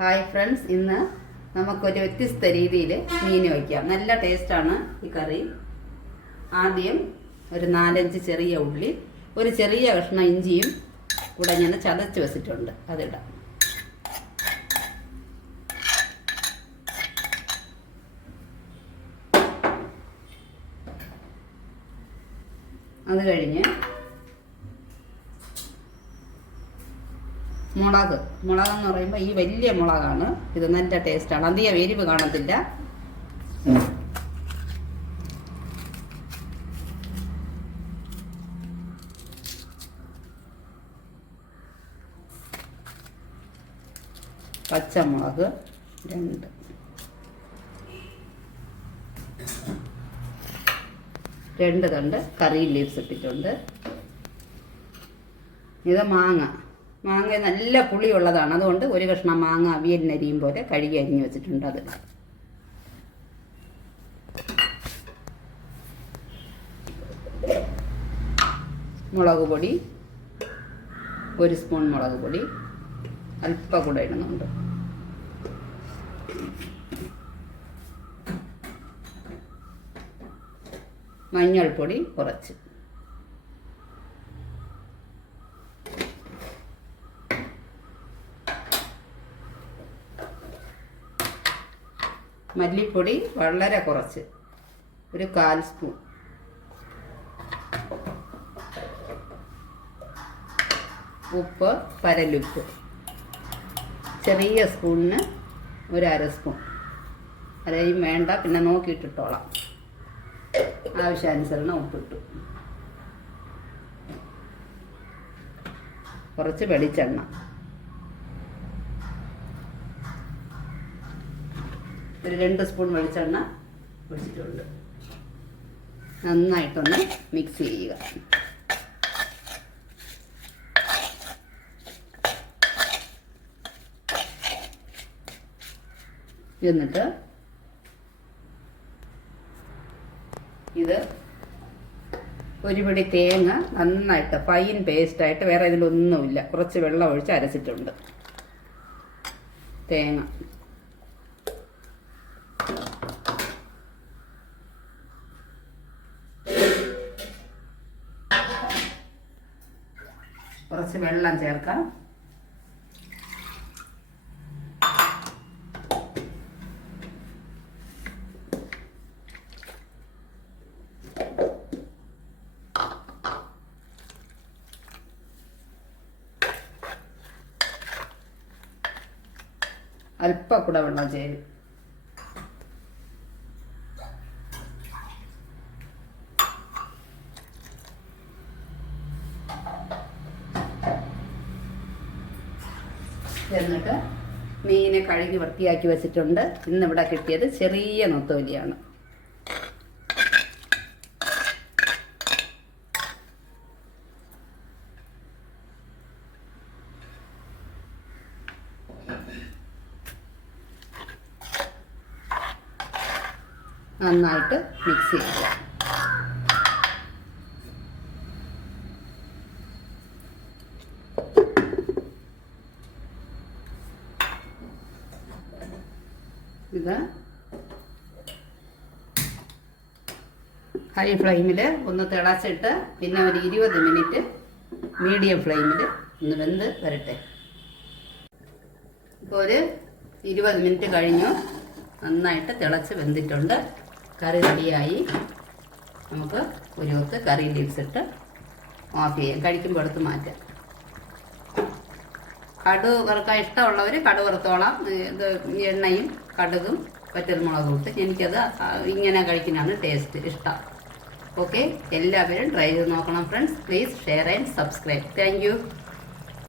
Hi friends, ഇന്ന് നമുക്കൊരു വ്യത്യസ്ത രീതിയിൽ മീൻ വയ്ക്കാം. നല്ല ടേസ്റ്റാണ് ഈ കറി. ആദ്യം ഒരു 4-5 ചെറിയ ഉള്ളി, ഒരു ചെറിയ കഷ്ണം ഇഞ്ചിയും കൂടെ ഞാൻ ചതച്ച് വെച്ചിട്ടുണ്ട്, അതിടാം. അത് കഴിഞ്ഞ് മുളകെന്ന് പറയുമ്പോൾ ഈ വലിയ മുളകാണ്. ഇത് നല്ല ടേസ്റ്റാണ്, അധികം എരിവ് കാണത്തില്ല. പച്ചമുളക് 2 തണ്ട് കറി ലീവ്സ് ഇട്ടിട്ടുണ്ട്. ഇത് മാങ്ങ നല്ല പുളിയുള്ളതാണ്, അതുകൊണ്ട് ഒരു കഷ്ണം മാങ്ങ അവിയലിനരിയും പോലെ കഴുകി അരിഞ്ഞു വെച്ചിട്ടുണ്ട്. അത് മുളക് പൊടി 1 സ്പൂൺ മുളക് പൊടി അല്പം കൂടെ ഇടുന്നുണ്ട്. മഞ്ഞൾപ്പൊടി കുറച്ച്. മല്ലിപ്പൊടി വളരെ കുറച്ച്, ഒരു 1/4 സ്പൂൺ. ഉപ്പ് പരലുപ്പ് ചെറിയ സ്പൂണിന് ഒരു 1/2 സ്പൂൺ. അരയും വേണ്ട, പിന്നെ നോക്കിയിട്ടിട്ടോളാം. ആവശ്യാനുസരണം ഉപ്പിട്ടു. കുറച്ച് വെളിച്ചെണ്ണ, ഒരു 2 സ്പൂൺ വെളിച്ചെണ്ണ ഒഴിച്ചിട്ടുണ്ട്. നന്നായിട്ടൊന്ന് മിക്സ് ചെയ്യുക. എന്നിട്ട് ഇത് ഒരു പിടി തേങ്ങ നന്നായിട്ട് ഫൈൻ പേസ്റ്റായിട്ട്, വേറെ ഇതിലൊന്നുമില്ല, കുറച്ച് വെള്ളം ഒഴിച്ച് അരച്ചിട്ടുണ്ട്. തേങ്ങ കുറച്ച് വെള്ളം ചേർക്കാം. അല്പം കൂടെ വെള്ളം ചേരും. എന്നിട്ട് മീനെ കഴുകി വൃത്തിയാക്കി വെച്ചിട്ടുണ്ട്. ഇന്നിവിടെ കിട്ടിയത് ചെറിയ നൊത്തോലിയാണ്. നന്നായിട്ട് മിക്സ് ചെയ്യുക. ഇത് ഹൈ ഫ്ലെയിമിൽ ഒന്ന് തിളച്ചിട്ട് പിന്നെ ഒരു 20 മിനിറ്റ് മീഡിയം ഫ്ലെയിമിൽ ഒന്ന് വെന്ത് വരട്ടെ. ഇപ്പോൾ ഒരു 20 മിനിറ്റ് കഴിഞ്ഞു. നന്നായിട്ട് തിളച്ച് വെന്തിട്ടുണ്ട്. കറി റെഡിയായി. നമുക്ക് ഒരു ഒത്ത് കറി ലീവ്സ് ഇട്ട് ഓഫ് ചെയ്യാം. കഴിക്കുമ്പോൾ എടുത്ത് മാറ്റാം. കടുക് വറുക്കാൻ ഇഷ്ടമുള്ളവർ കടുക് വറുത്തോളാം. ഇത് എണ്ണയും കടുകും വറ്റൽമുളകും ഇട്ട്. എനിക്കത് ഇങ്ങനെ കഴിക്കുന്നതാണ് ടേസ്റ്റ്, ഇഷ്ടം. ഓക്കെ, എല്ലാവരും ട്രൈ ചെയ്ത് നോക്കണം friends. Please share and subscribe. Thank you.